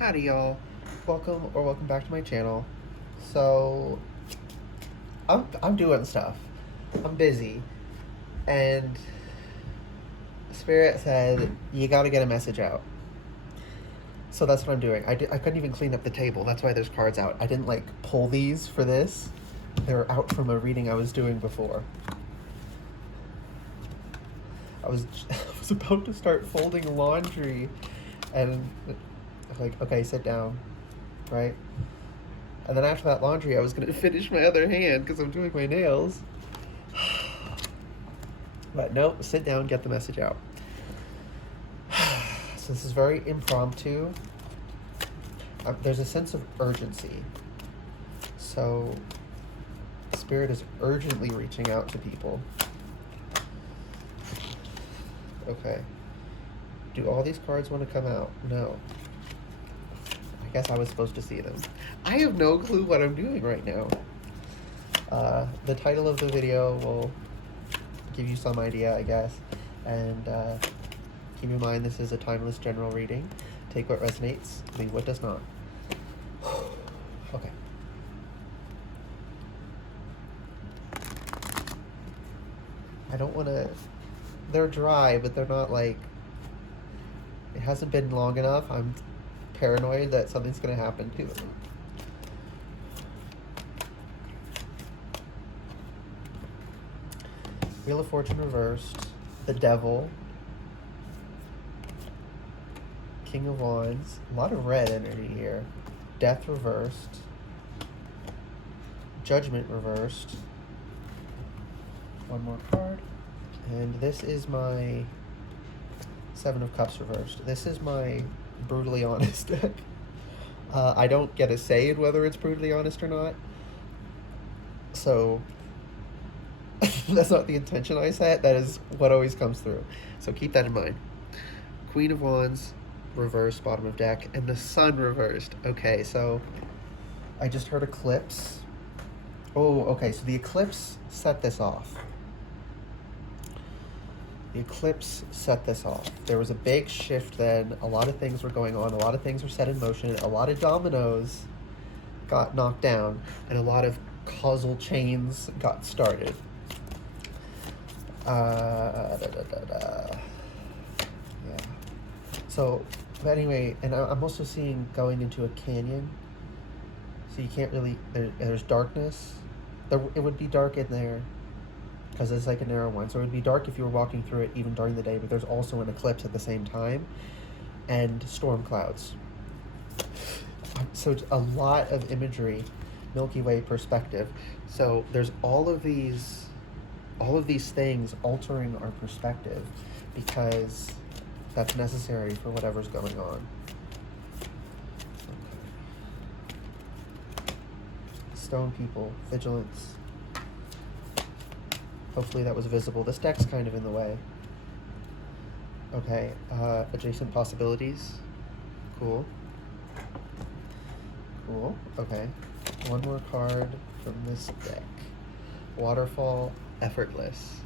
Howdy y'all. Welcome back to my channel. So I'm doing stuff. I'm busy. And Spirit said you gotta get a message out. So that's what I'm doing. I couldn't even clean up the table. That's why there's cards out. I didn't like pull these for this. They were out from a reading I was doing before. I was about to start folding laundry and like, okay, sit down, right? And then after that laundry, I was going to finish my other hand because I'm doing my nails. But nope, sit down, get the message out. So this is very impromptu. There's a sense of urgency. So Spirit is urgently reaching out to people. Okay. Do all these cards want to come out? No. I guess I was supposed to see them. I have no clue what I'm doing right now. The title of the video will give you some idea, I guess. And keep in mind this is a timeless general reading. Take what resonates, leave what does not. Okay. I don't want to... They're dry, but they're not like... It hasn't been long enough. I'm paranoid that something's going to happen to them. Wheel of Fortune reversed. The Devil. King of Wands. A lot of red energy here. Death reversed. Judgment reversed. One more card. And this is my Seven of Cups reversed. This is my brutally honest deck. I don't get a say in whether it's brutally honest or not. So that's not the intention I set. That is what always comes through. So keep that in mind. Queen of Wands reversed, bottom of deck, and the Sun reversed. Okay, so I just heard eclipse. Oh, okay, so the eclipse set this off. The eclipse set this off. There was a big shift then. A lot of things were going on. A lot of things were set in motion. A lot of dominoes got knocked down. And a lot of causal chains got started. Yeah. So, but anyway, and I'm also seeing going into a canyon. So you can't really... There's darkness. It would be dark in there, because it's like a narrow one. So it would be dark if you were walking through it even during the day, but there's also an eclipse at the same time, and storm clouds. So it's a lot of imagery, Milky Way perspective. So there's all of these things altering our perspective because that's necessary for whatever's going on. Okay. Stone people, vigilance. Hopefully that was visible. This deck's kind of in the way. Okay, adjacent possibilities. Cool. Cool, okay. One more card from this deck. Waterfall, effortless.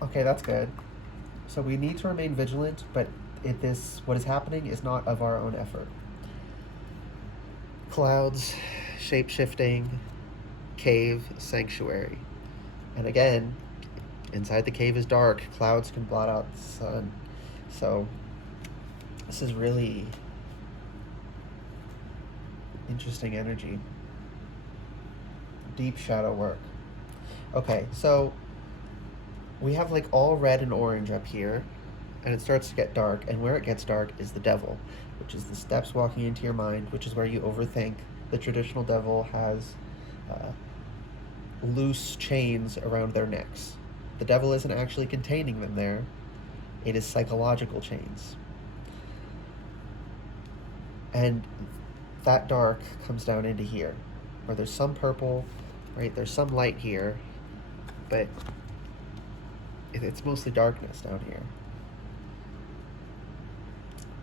Okay, that's good. So we need to remain vigilant, but what is happening is not of our own effort. Clouds, shape-shifting, cave, sanctuary. And again, inside the cave is dark. Clouds can blot out the sun. So this is really interesting energy. Deep shadow work. Okay, so we have like all red and orange up here, and it starts to get dark, and where it gets dark is the devil, which is the steps walking into your mind, which is where you overthink. The traditional devil has loose chains around their necks. The devil isn't actually containing them there. It is psychological chains. And that dark comes down into here, where there's some purple, right? There's some light here, but it's mostly darkness down here.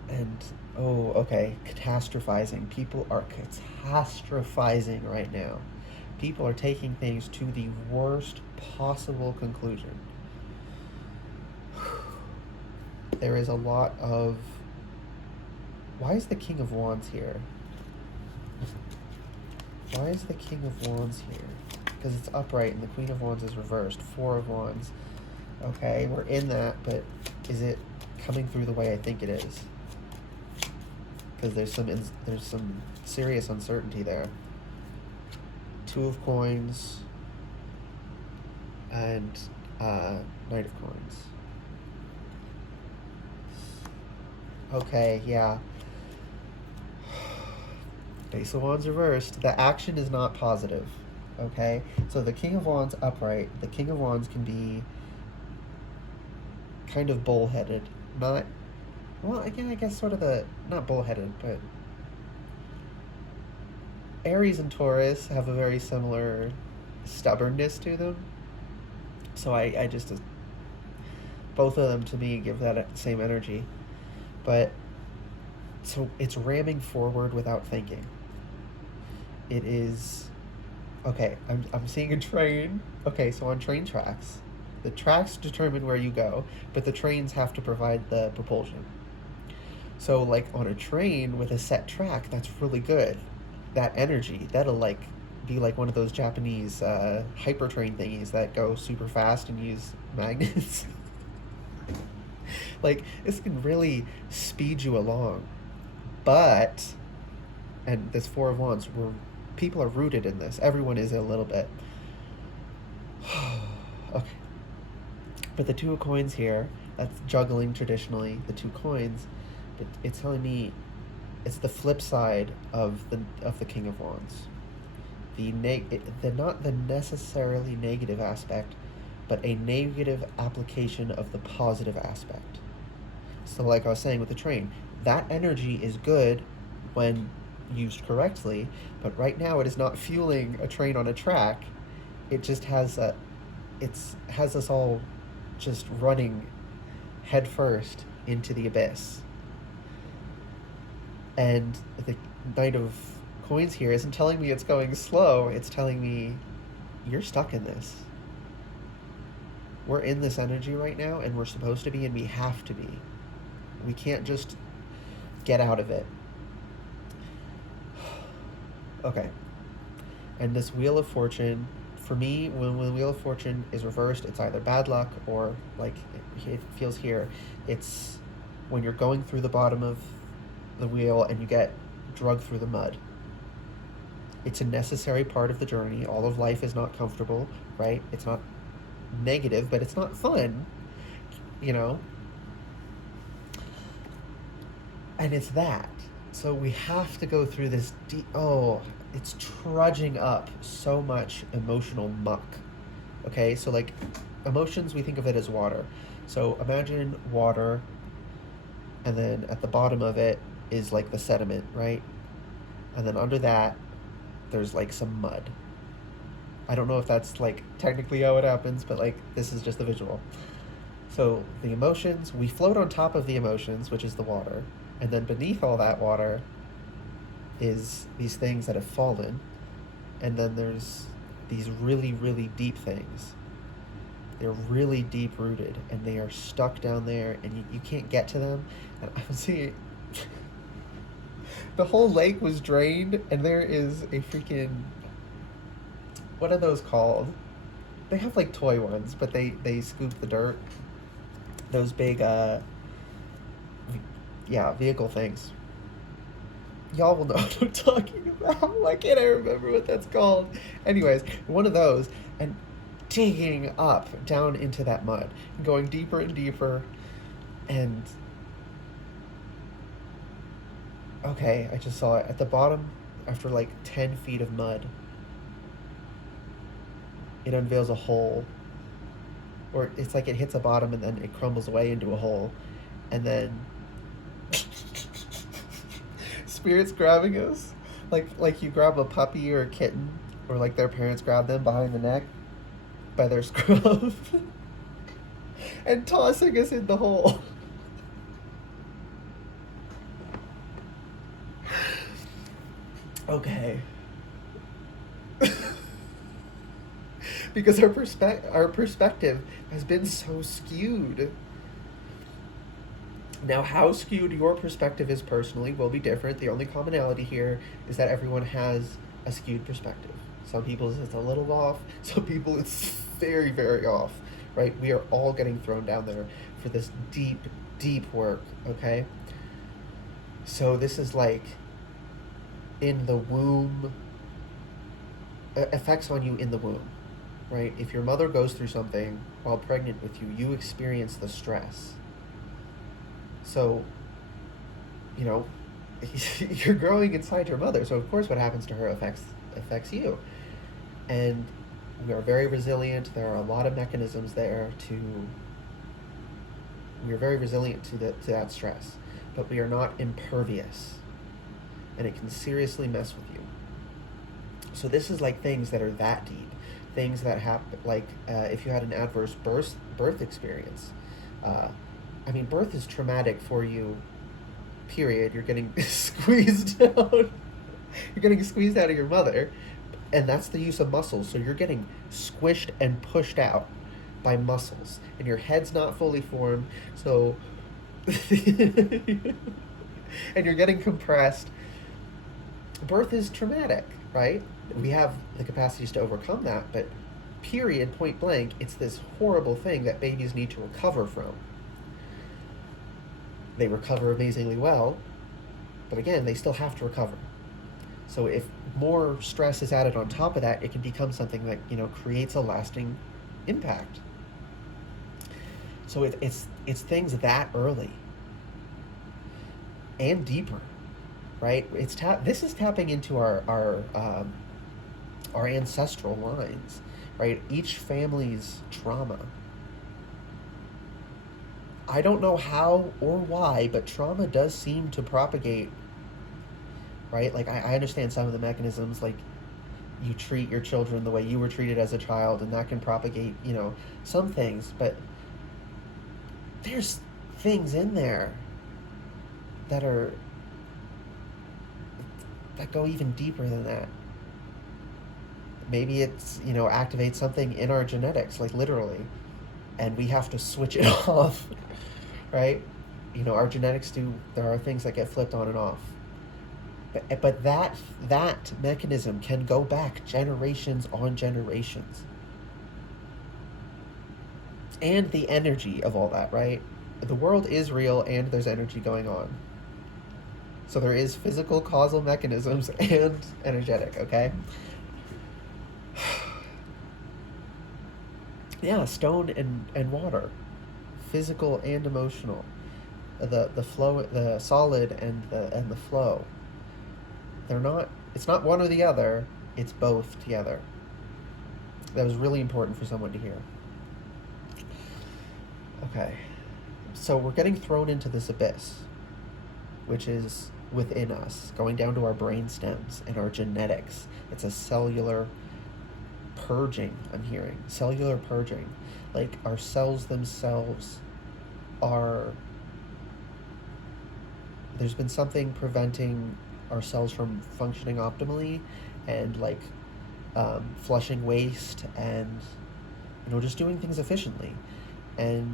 And, oh, okay, catastrophizing. People are catastrophizing right now. People are taking things to the worst possible conclusion. There is a lot of Why is the King of Wands here? Why is the King of Wands here? Because it's upright and the Queen of Wands is reversed. Four of Wands. Okay, we're in that, but is it coming through the way I think it is? Because there's some serious uncertainty there. Two of Coins and Knight of Coins. Okay, yeah. Ace of Wands reversed. The action is not positive. Okay? So the King of Wands upright. The King of Wands can be kind of bullheaded. Not, well, again, I guess sort of not bullheaded, but Aries and Taurus have a very similar stubbornness to them. So I just, both of them to me give that same energy. But, so it's ramming forward without thinking. It is, okay, I'm seeing a train. Okay, so on train tracks, the tracks determine where you go, but the trains have to provide the propulsion. So like on a train with a set track, that's really good. That energy, that'll like be like one of those Japanese hyper train thingies that go super fast and use magnets. Like, this can really speed you along. But, and this Four of Wands, people are rooted in this. Everyone is a little bit. Okay. But the Two of Coins here, that's juggling traditionally, the two coins, but it's telling me it's the flip side of the King of Wands. Not the necessarily negative aspect, but a negative application of the positive aspect. So like I was saying with the train, that energy is good when used correctly, but right now it is not fueling a train on a track. It just has us all just running headfirst into the abyss. And the Knight of Coins here isn't telling me it's going slow, it's telling me you're stuck in this. We're in this energy right now, and we're supposed to be, and we have to be. We can't just get out of it. Okay. And this Wheel of Fortune, for me, when the Wheel of Fortune is reversed, it's either bad luck or, like it feels here, it's when you're going through the bottom of the wheel and you get drugged through the mud. It's a necessary part of the journey. All of life is not comfortable, right? It's not negative, but it's not fun, you know? And it's that. So we have to go through this it's trudging up so much emotional muck. Okay, so like emotions, we think of it as water. So imagine water, and then at the bottom of it is like the sediment, right? And then under that, there's like some mud. I don't know if that's like technically how it happens, but like this is just the visual. So the emotions, we float on top of the emotions, which is the water. And then beneath all that water is these things that have fallen. And then there's these really, really deep things. They're really deep rooted and they are stuck down there and you can't get to them. And I'm seeing the whole lake was drained and there is a freaking, what are those called? They have like toy ones, but they scoop the dirt. Those big, vehicle things. Y'all will know what I'm talking about. Why can't I remember what that's called? Anyways, one of those, and digging up down into that mud, going deeper and deeper, and okay, I just saw it at the bottom. After like 10 feet of mud, it unveils a hole, or it's like it hits a bottom and then it crumbles away into a hole, and then Spirit's grabbing us, like you grab a puppy or a kitten, or like their parents grab them behind the neck by their scruff, and tossing us in the hole. Okay. Because our perspective has been so skewed. Now, how skewed your perspective is personally will be different. The only commonality here is that everyone has a skewed perspective. Some people it's a little off, some people it's very, very off, right? We are all getting thrown down there for this deep, deep work, okay? So this is like in the womb, effects on you in the womb, right? If your mother goes through something while pregnant with you, you experience the stress. So, you know, you're growing inside your mother, so of course what happens to her affects you. And we are very resilient. There are a lot of mechanisms there to we are very resilient to that stress, but we are not impervious, and it can seriously mess with you. So this is like things that are that deep, things that happen like if you had an adverse birth experience. I mean, birth is traumatic for you. Period. You're getting squeezed out. You're getting squeezed out of your mother, and that's the use of muscles. So you're getting squished and pushed out by muscles, and your head's not fully formed. So, and you're getting compressed. Birth is traumatic, right? We have the capacities to overcome that, but period, point blank, it's this horrible thing that babies need to recover from. They recover amazingly well, but again, they still have to recover. So if more stress is added on top of that, it can become something that, you know, creates a lasting impact. So it's things that early and deeper, right? This is tapping into our ancestral lines, right? Each family's trauma. I don't know how or why, but trauma does seem to propagate, right? Like, I understand some of the mechanisms, like you treat your children the way you were treated as a child, and that can propagate, you know, some things, but there's things in there that go even deeper than that. Maybe it's, you know, activates something in our genetics, like literally, and we have to switch it off, right? You know, our genetics there are things that get flipped on and off. But that mechanism can go back generations on generations. And the energy of all that, right? The world is real and there's energy going on. So there is physical causal mechanisms and energetic, okay? Yeah, stone and water. Physical and emotional. The flow, the solid and the flow. It's not one or the other, it's both together. That was really important for someone to hear. Okay. So we're getting thrown into this abyss, which is within us, going down to our brain stems and our genetics. It's a cellular purging, I'm hearing. Cellular purging. Like, our cells themselves are... There's been something preventing our cells from functioning optimally, and like flushing waste, and, you know, just doing things efficiently. And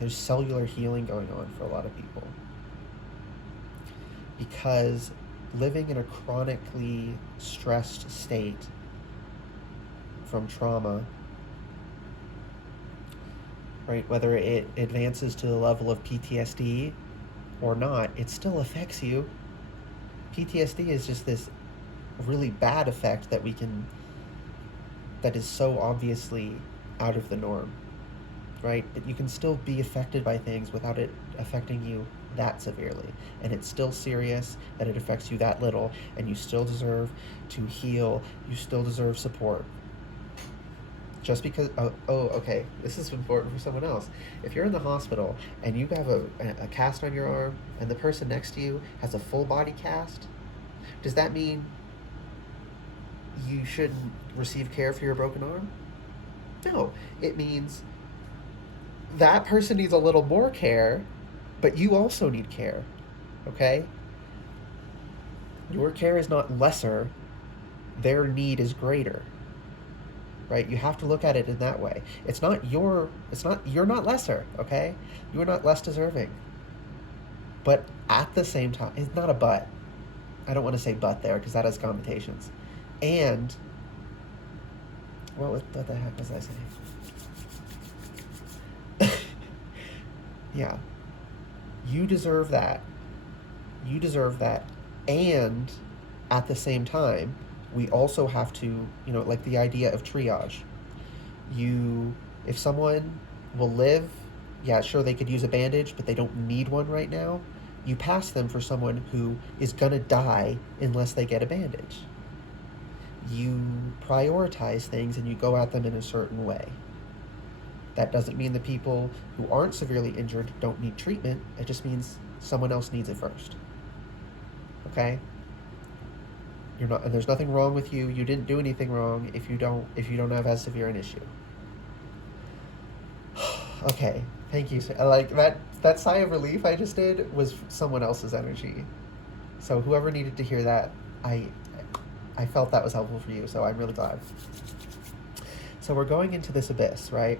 there's cellular healing going on for a lot of people, because living in a chronically stressed state from trauma, right, whether it advances to the level of PTSD or not, it still affects you. PTSD is just this really bad effect that is so obviously out of the norm, right? But you can still be affected by things without it affecting you that severely. And it's still serious that it affects you that little, and you still deserve to heal. You still deserve support. Just because, okay, this is important for someone else. If you're in the hospital and you have a cast on your arm, and the person next to you has a full body cast, does that mean you shouldn't receive care for your broken arm? No, it means that person needs a little more care, but you also need care, okay? Your care is not lesser, their need is greater. Right? You have to look at it in that way. You're not lesser, okay? You're not less deserving. But at the same time, it's not a but. I don't want to say but there because that has connotations. And what the heck was I saying? Yeah, you deserve that. You deserve that. And at the same time, we also have to, like the idea of triage. If someone will live, yeah, sure, they could use a bandage, but they don't need one right now. You pass them for someone who is gonna die unless they get a bandage. You prioritize things and you go at them in a certain way. That doesn't mean the people who aren't severely injured don't need treatment. It just means someone else needs it first. Okay? You're not, and there's nothing wrong with you. You didn't do anything wrong if you don't have as severe an issue. Okay, thank you. Like that sigh of relief I just did was someone else's energy. So whoever needed to hear that, I felt that was helpful for you. So I'm really glad. So we're going into this abyss, right?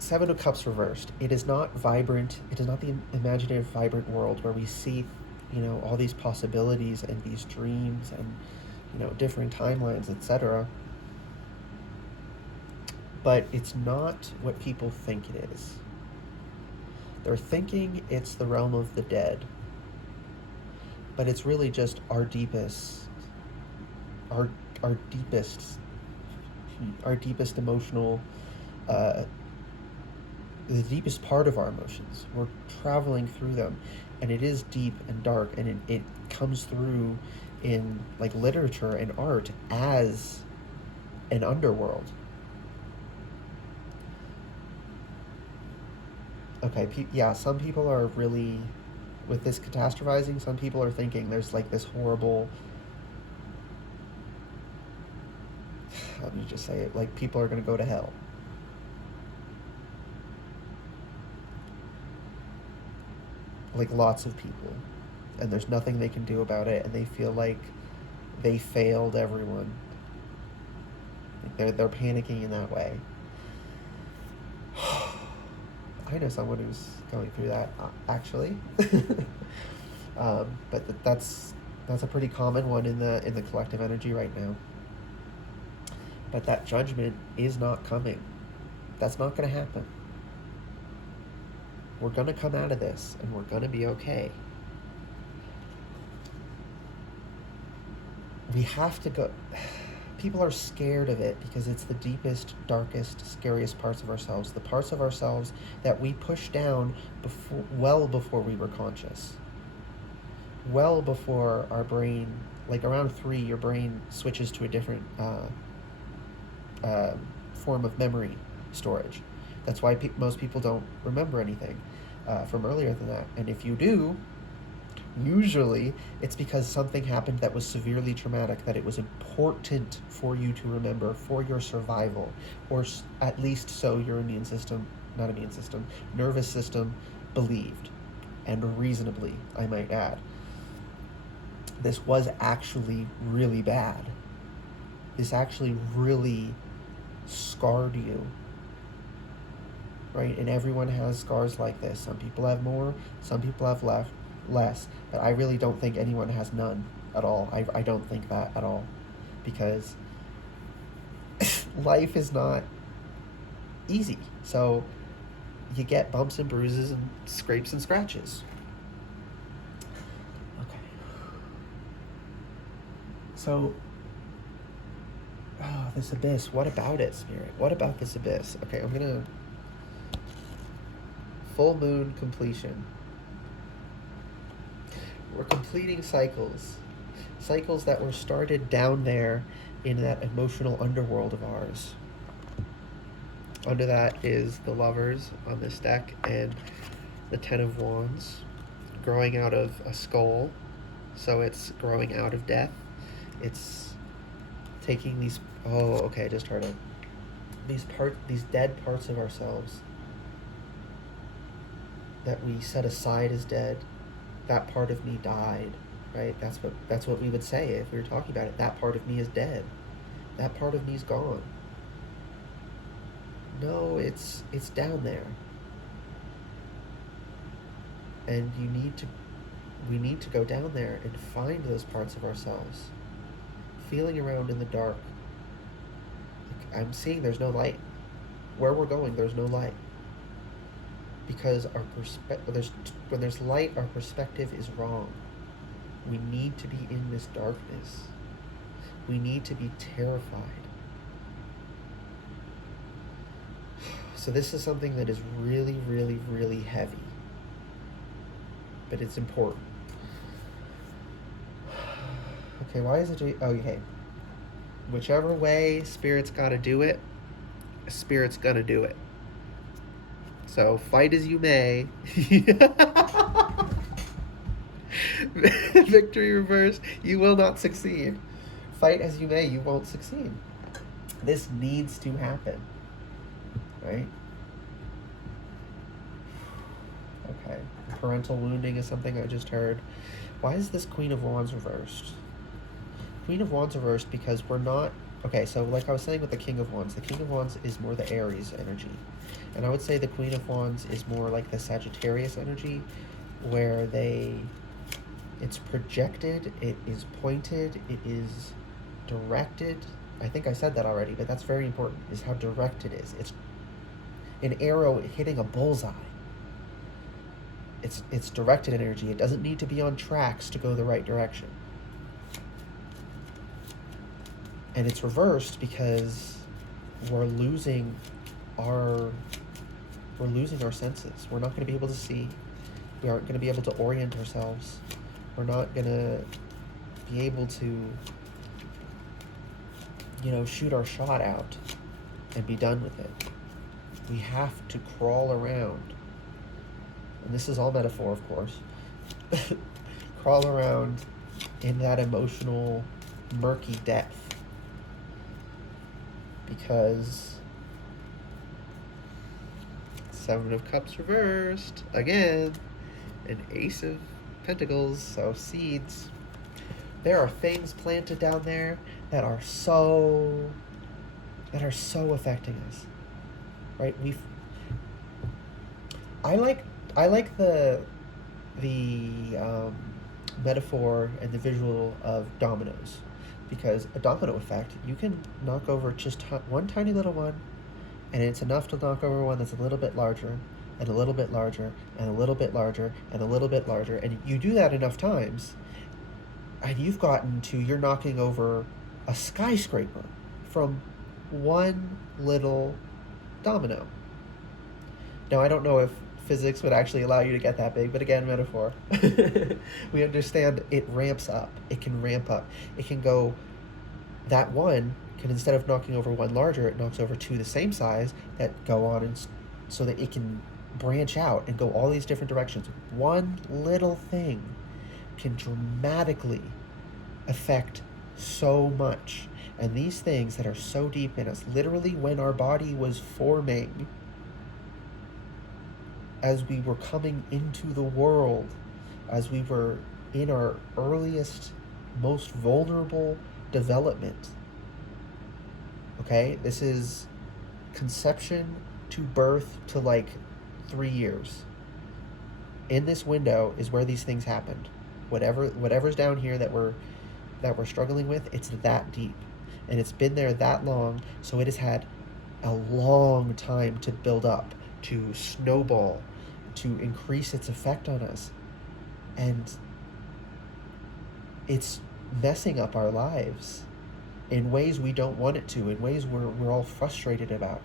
Seven of Cups reversed. It is not vibrant. It is not the imaginative, vibrant world where we see, all these possibilities and these dreams and, different timelines, etc. But it's not what people think it is. They're thinking it's the realm of the dead. But it's really just our deepest emotional, the deepest part of our emotions. We're traveling through them, and it is deep and dark, and it comes through in like literature and art as an underworld. Okay, yeah, some people are really, with this catastrophizing, some people are thinking there's like this horrible, let me just say it, like people are going to go to hell. Like lots of people. And there's nothing they can do about it, and they feel like they failed everyone. They're panicking in that way. I know someone who's going through that, actually. But that's a pretty common one in the collective energy right now. But that judgment is not coming. That's not going to happen. We're going to come out of this, and we're going to be okay. We have to go. People are scared of it because it's the deepest, darkest, scariest parts of ourselves. The parts of ourselves that we pushed down well before we were conscious. Well before our brain, like around 3, your brain switches to a different form of memory storage. That's why most people don't remember anything from earlier than that. And if you do, usually it's because something happened that was severely traumatic, that it was important for you to remember for your survival, or at least so your nervous system believed, and reasonably, I might add. This was actually really bad. This actually really scarred you, right? And everyone has scars like this. Some people have more, some people have less, but I really don't think anyone has none at all. I don't think that at all, because life is not easy. So you get bumps and bruises and scrapes and scratches. Okay. So, this abyss. What about it, Spirit? What about this abyss? Okay, I'm gonna full moon completion. We're completing cycles that were started down there in that emotional underworld of ours. Under that is the Lovers on this deck, and the Ten of Wands, growing out of a skull, so it's growing out of death. It's taking these, I just heard it. These dead parts of ourselves that we set aside as dead. That part of me died, right? That's what we would say if we were talking about it. That part of me is dead. That part of me is gone. No, it's down there. And we need to go down there and find those parts of ourselves. Feeling around in the dark. Like, I'm seeing there's no light. Where we're going, there's no light. Because when there's light, our perspective is wrong. We need to be in this darkness. We need to be terrified. So this is something that is really, really, really heavy. But it's important. Okay, why is it... okay. Whichever way Spirit's got to do it, Spirit's going to do it. So fight as you may. Victory reverse, you will not succeed. Fight as you may, you won't succeed. This needs to happen. Right? Okay. Parental wounding is something I just heard. Why is this Queen of Wands reversed? Queen of Wands reversed because we're not... Okay, so like I was saying with the King of Wands is more the Aries energy. And I would say the Queen of Wands is more like the Sagittarius energy, where it's projected, it is pointed, it is directed. I think I said that already, but that's very important, is how direct it is. It's an arrow hitting a bullseye. It's directed energy. It doesn't need to be on tracks to go the right direction. And it's reversed because we're losing our senses. We're not going to be able to see. We aren't going to be able to orient ourselves. We're not going to be able to, shoot our shot out and be done with it. We have to crawl around. And this is all metaphor, of course. Crawl around in that emotional, murky depth. Because Seven of Cups reversed again, an Ace of Pentacles, so seeds. There are things planted down there that are so affecting us, right? I like the metaphor and the visual of dominoes. Because a domino effect, you can knock over just one tiny little one, and it's enough to knock over one that's a little bit larger, and a little bit larger, and a little bit larger, and a little bit larger. And you do that enough times, and you're knocking over a skyscraper from one little domino. Now, I don't know if physics would actually allow you to get that big, but again, metaphor. We understand it ramps up. It can ramp up. It can go, that one can, instead of knocking over one larger, it knocks over two the same size that go on, and so that it can branch out and go all these different directions. One little thing can dramatically affect so much. And these things that are so deep in us, literally when our body was forming, as we were coming into the world, as we were in our earliest, most vulnerable development. Okay? This is conception to birth to like 3 years. In this window is where these things happened. Whatever's down here that we're struggling with, it's that deep. And it's been there that long, so it has had a long time to build up, to snowball, to increase its effect on us. And it's messing up our lives in ways we don't want it to, in ways we're all frustrated about.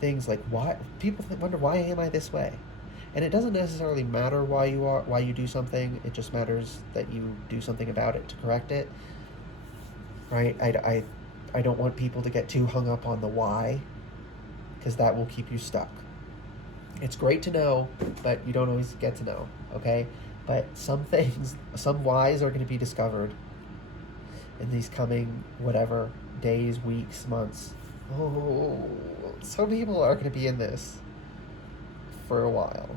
Things like, why people wonder, why am I this way? And it doesn't necessarily matter why you do something. It just matters that you do something about it to correct it. Right? I don't want people to get too hung up on the why, because that will keep you stuck. It's great to know, but you don't always get to know, okay? But some whys are going to be discovered in these coming, days, weeks, months. Oh, some people are going to be in this for a while.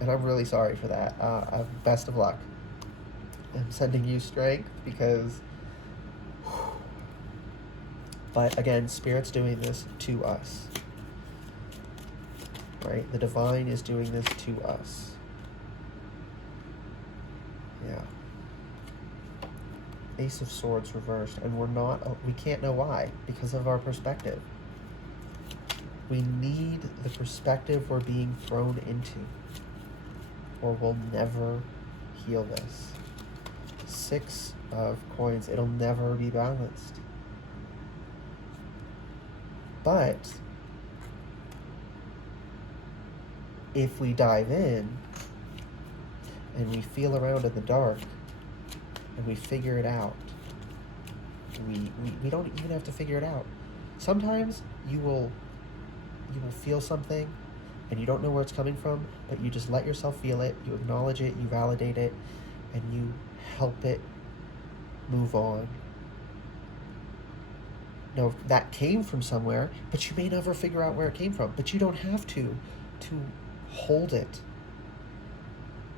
And I'm really sorry for that. Best of luck. I'm sending you strength because... But again, Spirit's doing this to us. Right? The divine is doing this to us. Ace of Swords reversed, and we can't know why, because of our perspective. We need the perspective we're being thrown into, or we'll never heal this. 6 of coins, it'll never be balanced. But if we dive in and we feel around in the dark and we figure it out, we don't even have to figure it out. Sometimes you will feel something and you don't know where it's coming from, but you just let yourself feel it, you acknowledge it, you validate it, and you help it move on. Now, that came from somewhere, but you may never figure out where it came from. But you don't have to hold it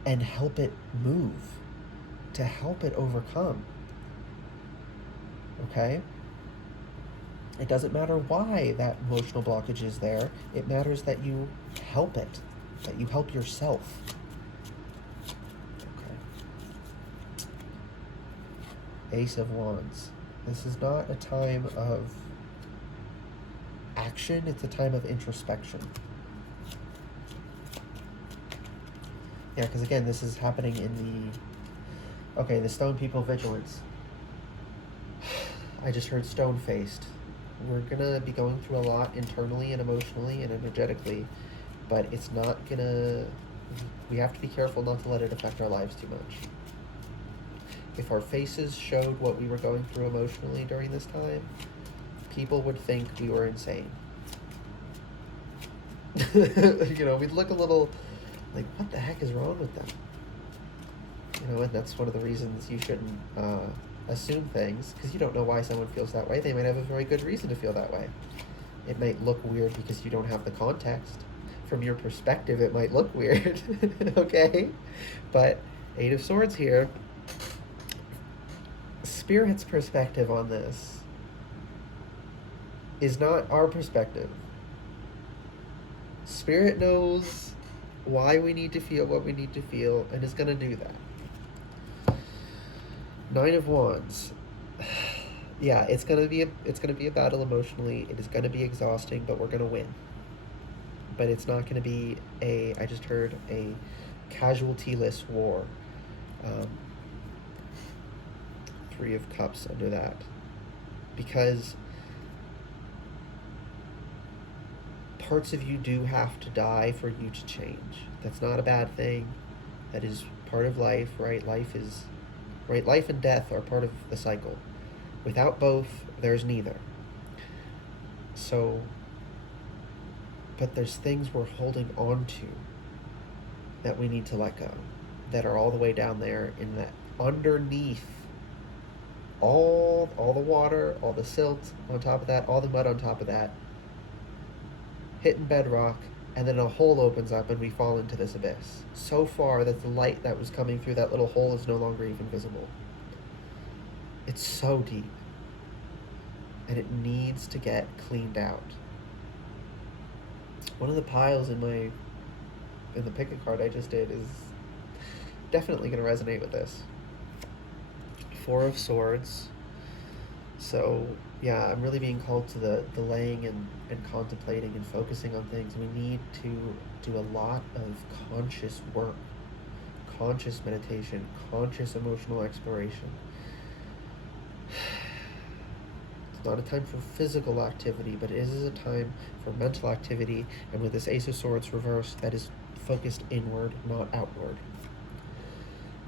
and help it move, to help it overcome. Okay? It doesn't matter why that emotional blockage is there. It matters that you help it, that you help yourself. Okay. Ace of Wands. This is not a time of action, it's a time of introspection. Yeah, because again, this is happening in the stone people vigilance. I just heard stone-faced. We're gonna be going through a lot internally and emotionally and energetically, but it's not gonna, we have to be careful not to let it affect our lives too much. If our faces showed what we were going through emotionally during this time, people would think we were insane. We'd look a little like, what the heck is wrong with them? And that's one of the reasons you shouldn't assume things, because you don't know why someone feels that way. They might have a very good reason to feel that way. It might look weird because you don't have the context. From your perspective, it might look weird, okay? But 8 of Swords here, Spirit's perspective on this is not our perspective. Spirit knows why we need to feel what we need to feel and is going to do that. 9 of Wands. Yeah, it's going to be a battle emotionally. It is going to be exhausting, but we're going to win. But it's not going to be I just heard a casualty-less war. 3 of Cups under that, because parts of you do have to die for you to change. That's not a bad thing. That is part of life, right? Life and death are part of the cycle. Without both, there's neither. So, but there's things we're holding on to that we need to let go, that are all the way down there in that underneath all the water, all the silt on top of that, all the mud on top of that, hitting bedrock, and then a hole opens up and we fall into this abyss. So far that the light that was coming through that little hole is no longer even visible. It's so deep. And it needs to get cleaned out. One of the piles in the pick a card I just did is definitely going to resonate with this. 4 of Swords. So yeah, I'm really being called to the laying and contemplating and focusing on things. We need to do a lot of conscious work, conscious meditation, conscious emotional exploration. It's not a time for physical activity, but it is a time for mental activity, and with this Ace of Swords reversed, that is focused inward, not outward.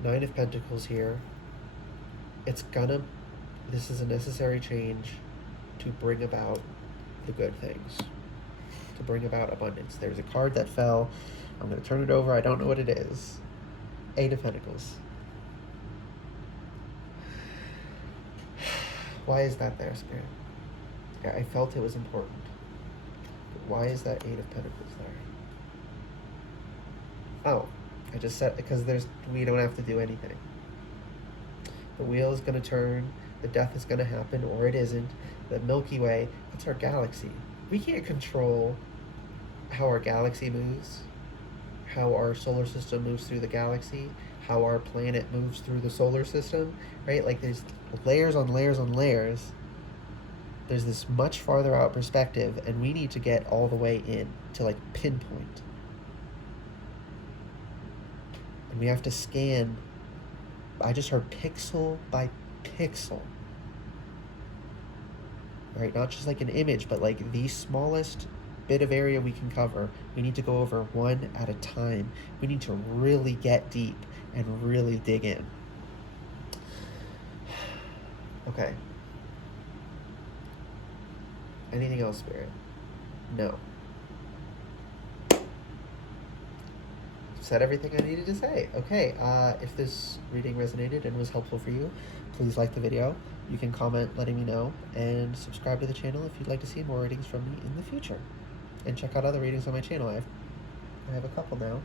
9 of Pentacles here. This is a necessary change to bring about the good things, to bring about abundance. There's a card that fell. I'm going to turn it over. I don't know what it is. 8 of Pentacles. Why is that there, Spirit? Yeah, I felt it was important. But why is that 8 of Pentacles there? Oh, I just said because we don't have to do anything. The wheel is going to turn. The death is going to happen, or it isn't. The Milky Way, that's our galaxy. We can't control how our galaxy moves, how our solar system moves through the galaxy, how our planet moves through the solar system, right? Like there's layers on layers on layers. There's this much farther out perspective, and we need to get all the way in to like pinpoint. And we have to scan, I just heard pixel by pixel. Right? Not just like an image, but like the smallest bit of area we can cover. We need to go over one at a time. We need to really get deep and really dig in. Okay. Anything else, Spirit? No. Said everything I needed to say. Okay, if this reading resonated and was helpful for you, please like the video. You can comment letting me know, and subscribe to the channel if you'd like to see more readings from me in the future. And check out other readings on my channel. I have a couple now.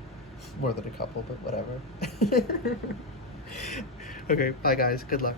More than a couple, but whatever. Okay, bye guys. Good luck.